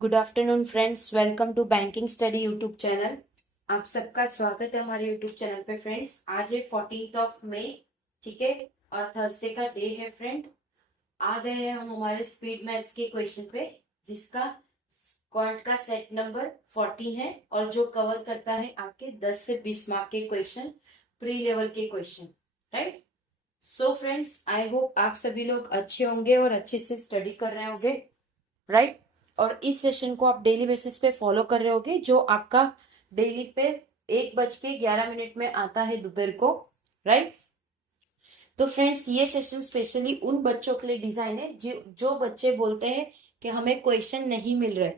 Good afternoon friends, welcome to banking study YouTube channel. आप सबका स्वागत है हमारे यूट्यूब चैनल पे। फ्रेंड्स, आज है 14th ऑफ मई, ठीक है, और थर्सडे का डे है। फ्रेंड, आ गए हैं हम हमारे स्पीड मैथ्स के क्वेश्चन पे, जिसका क्वांट का सेट नंबर 14 है और जो कवर करता है आपके 10 से 20 मार्क के क्वेश्चन, प्री लेवल के question. Right. So friends, I hope आप सभी लोग अच्छे होंगे और अच्छे से स्टडी कर रहे होंगे। राइट। और इस सेशन को आप डेली बेसिस पे फॉलो कर रहे होगे, जो आपका डेली पे 1:11 में आता है दोपहर को। राइट। तो फ्रेंड्स, ये सेशन स्पेशली उन बच्चों के लिए डिजाइन है जो बच्चे बोलते हैं कि हमें क्वेश्चन नहीं मिल रहे,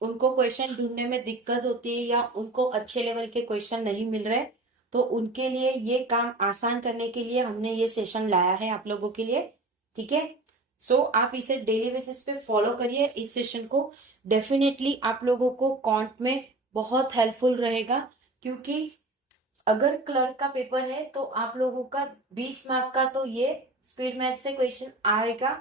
उनको क्वेश्चन ढूंढने में दिक्कत होती है या उनको अच्छे लेवल के क्वेश्चन नहीं मिल रहे। तो उनके लिए ये काम आसान करने के लिए हमने ये सेशन लाया है आप लोगों के लिए। ठीक है। सो आप इसे डेली बेसिस पे फॉलो करिए इस सेशन को। डेफिनेटली आप लोगों को कॉन्ट में बहुत हेल्पफुल रहेगा, क्योंकि अगर क्लर्क का पेपर है तो आप लोगों का 20 मार्क का तो ये स्पीड मैथ से क्वेश्चन आएगा।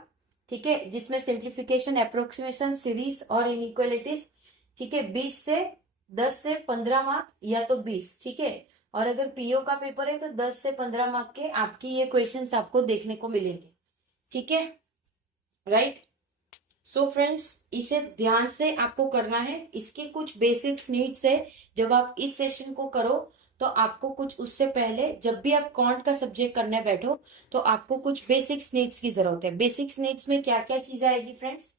ठीक है, जिसमें सिंप्लीफिकेशन, अप्रोक्सीमेशन, सीरीज और इनइक्वालिटीज। ठीक है, 20 से 10 से 15 मार्क या तो 20। ठीक है। और अगर पीओ का पेपर है तो 10 से 15 मार्क के आपकी ये क्वेश्चंस आपको देखने को मिलेंगे। ठीक है। राइट। सो फ्रेंड्स, इसे ध्यान से आपको करना है। इसके कुछ बेसिक्स नीड्स है। जब आप इस सेशन को करो तो आपको कुछ उससे पहले, जब भी आप कॉन्ट का सब्जेक्ट करने बैठो, तो आपको कुछ बेसिक्स नीड्स की जरूरत है। बेसिक्स नीड्स में क्या क्या चीज आएगी फ्रेंड्स?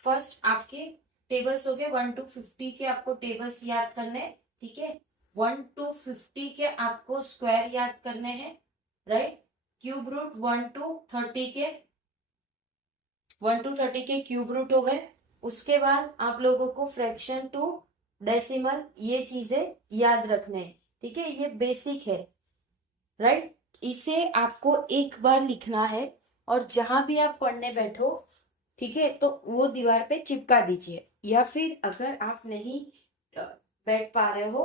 फर्स्ट, आपके टेबल्स हो गए 1 to 50 के, आपको टेबल्स याद करने हैं। ठीक है। 1 to 50 के आपको स्क्वायर याद करने हैं। राइट। क्यूब रूट 1 to 30 के, 1 to 30 के क्यूब रूट हो गए। उसके बाद आप लोगों को फ्रैक्शन टू डेसिमल, ये चीजें याद रखने हैं। ठीक है, ये बेसिक है। राइट। इसे आपको एक बार लिखना है और जहां भी आप पढ़ने बैठो, ठीक है, तो वो दीवार पे चिपका दीजिए। या फिर अगर आप नहीं बैठ पा रहे हो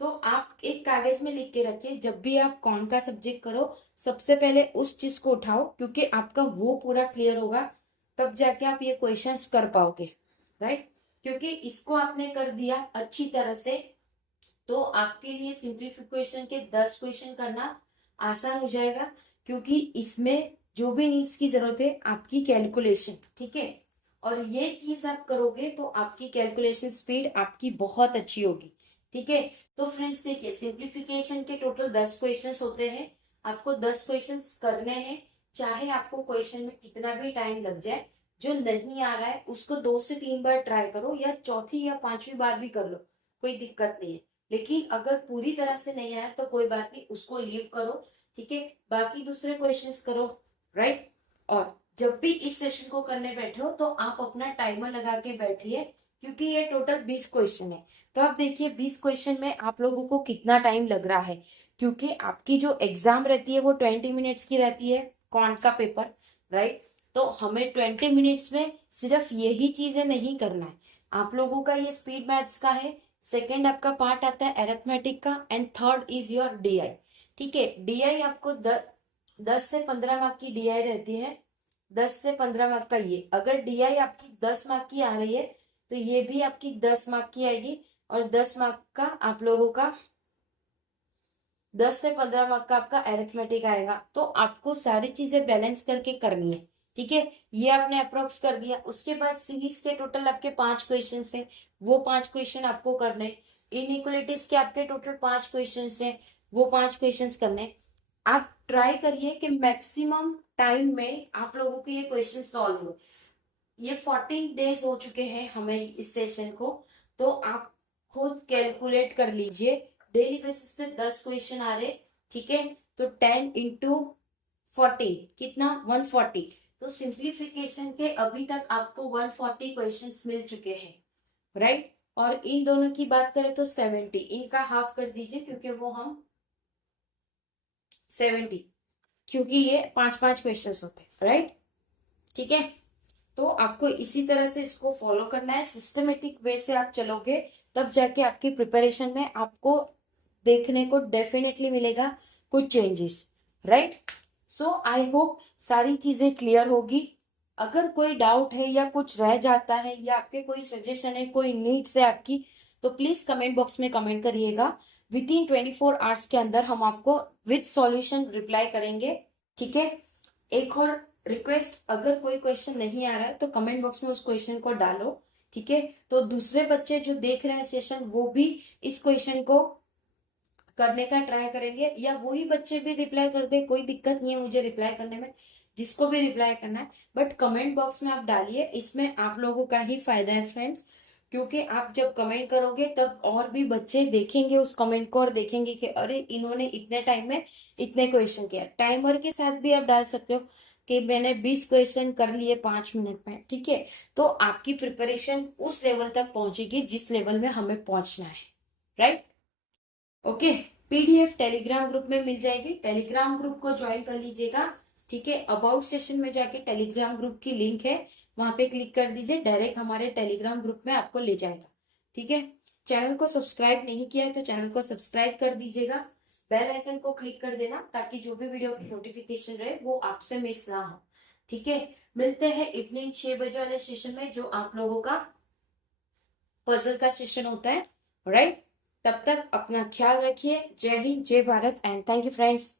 तो आप एक कागज में लिख के रखिए। जब भी आप कौन का सब्जेक्ट करो, सबसे पहले उस चीज को उठाओ, क्योंकि आपका वो पूरा क्लियर होगा, तब जाके आप ये क्वेश्चंस कर पाओगे। राइट। क्योंकि इसको आपने कर दिया अच्छी तरह से, तो आपके लिए सिंप्लीफिकेशन के 10 क्वेश्चन करना आसान हो जाएगा, क्योंकि इसमें जो भी नीड्स की जरूरत है आपकी कैलकुलेशन। ठीक है। और ये चीज आप करोगे तो आपकी कैलकुलेशन स्पीड आपकी बहुत अच्छी होगी। ठीक है। तो फ्रेंड्स देखिए, सिंप्लीफिकेशन के टोटल 10 क्वेश्चंस होते हैं। आपको 10 क्वेश्चंस करने हैं, चाहे आपको क्वेश्चन में कितना भी टाइम लग जाए। जो नहीं आ रहा है उसको 2 से 3 बार ट्राई करो, या चौथी या पांचवी बार भी कर लो, कोई दिक्कत नहीं है। लेकिन अगर पूरी तरह से नहीं आया तो कोई बात नहीं, उसको लीव करो। ठीक है। बाकी दूसरे क्वेश्चंस करो। राइट। और जब भी इस सेशन को करने बैठे हो तो आप अपना टाइमर लगा के बैठिए, क्योंकि ये टोटल 20 क्वेश्चन है। तो आप देखिए 20 क्वेश्चन में आप लोगों को कितना टाइम लग रहा है, क्योंकि आपकी जो एग्जाम रहती है वो 20 मिनट्स की रहती है, क्वांट का पेपर। राइट। तो हमें 20 मिनट्स में सिर्फ यही चीजें नहीं करना है। आप लोगों का ये स्पीड मैथ्स का है, सेकेंड आपका पार्ट आता है अरिथमेटिक का, and third is your DI. ठीक है। डीआई आपको 10 से 15 मार्क की डीआई रहती है। 10 से 15 मार्क का ये, अगर डीआई आपकी 10 मार्क की आ रही है तो ये भी आपकी 10 मार्क की आएगी। और 10 मार्क का आप लोगों का, 10 से 15 मार्क का आपका अरिथमेटिक आएगा। तो आपको सारी चीजें बैलेंस करके करनी है। ठीक है। ये आपने अप्रोक्स कर दिया। उसके बाद सीरीज के टोटल आपके 5 क्वेश्चन है, वो 5 क्वेश्चन आपको करने। इनइक्वलिटीज के आपके टोटल 5 क्वेश्चन है, वो 5 क्वेश्चन करने। आप ट्राई करिए कि मैक्सिमम टाइम में आप लोगों के ये क्वेश्चन सॉल्व हो। ये 14 डेज हो चुके हैं हमें इस सेशन को, तो आप खुद कैलकुलेट कर लीजिए। डेली बेसिस पे 10 क्वेश्चन आ रहे। ठीक है। तो 10 इंटू 40 कितना? 140। तो सिंप्लीफिकेशन के अभी तक आपको 140 क्वेश्चंस मिल चुके हैं। राइट। और इन दोनों की बात करें तो 70, इनका हाफ कर दीजिए, क्योंकि वो हम 70, क्योंकि ये 5-5 क्वेश्चंस होते हैं। राइट। ठीक है। तो आपको इसी तरह से इसको फॉलो करना है, सिस्टमेटिक वे से आप चलोगे, तब जाके आपकी प्रिपरेशन में आपको देखने को डेफिनेटली मिलेगा कुछ changes. Right. So I hope सारी चीजें क्लियर होगी। अगर कोई डाउट है या कुछ रह जाता है या आपके कोई सजेशन है, कोई नीड्स है आपकी, तो प्लीज कमेंट बॉक्स में कमेंट करिएगा। विद इन 24 आवर्स के अंदर हम आपको विद सॉल्यूशन रिप्लाई करेंगे। ठीक है। एक और रिक्वेस्ट, अगर कोई क्वेश्चन नहीं आ रहा है तो कमेंट बॉक्स में उस क्वेश्चन को डालो। ठीक है। तो दूसरे बच्चे जो देख रहे हैं सेशन वो भी इस क्वेश्चन को करने का ट्राई करेंगे, या वही बच्चे भी रिप्लाई कर दे, कोई दिक्कत नहीं है मुझे रिप्लाई करने में, जिसको भी रिप्लाई करना है। बट कमेंट बॉक्स में आप डालिए, इसमें आप लोगों का ही फायदा है फ्रेंड्स, क्योंकि आप जब कमेंट करोगे तब और भी बच्चे देखेंगे उस कमेंट को और देखेंगे कि अरे इन्होंने इतने टाइम में इतने क्वेश्चन किया। टाइमर के साथ भी आप डाल सकते हो कि मैंने 20 क्वेश्चन कर लिए 5 मिनट में। ठीक है। तो आपकी प्रिपरेशन उस लेवल तक पहुंचेगी जिस लेवल में हमें पहुंचना है। Right. Okay. PDF Telegram group में मिल जाएगी, टेलीग्राम ग्रुप को ज्वाइन कर लीजिएगा। ठीक है। अबाउट सेशन में जाके टेलीग्राम ग्रुप की लिंक है, वहां पे क्लिक कर दीजिए, डायरेक्ट हमारे टेलीग्राम ग्रुप में आपको ले जाएगा। ठीक है। चैनल को सब्सक्राइब नहीं किया है तो चैनल को सब्सक्राइब कर दीजिएगा, बेल आइकन को क्लिक कर देना ताकि जो भी वीडियो की नोटिफिकेशन रहे वो आपसे मिस ना हो। ठीक है। मिलते हैं इवनिंग 6 बजे वाले सेशन में, जो आप लोगों का पजल का सेशन होता है। राइट। तब तक अपना ख्याल रखिए। जय हिंद, जय Bharat and thank you friends.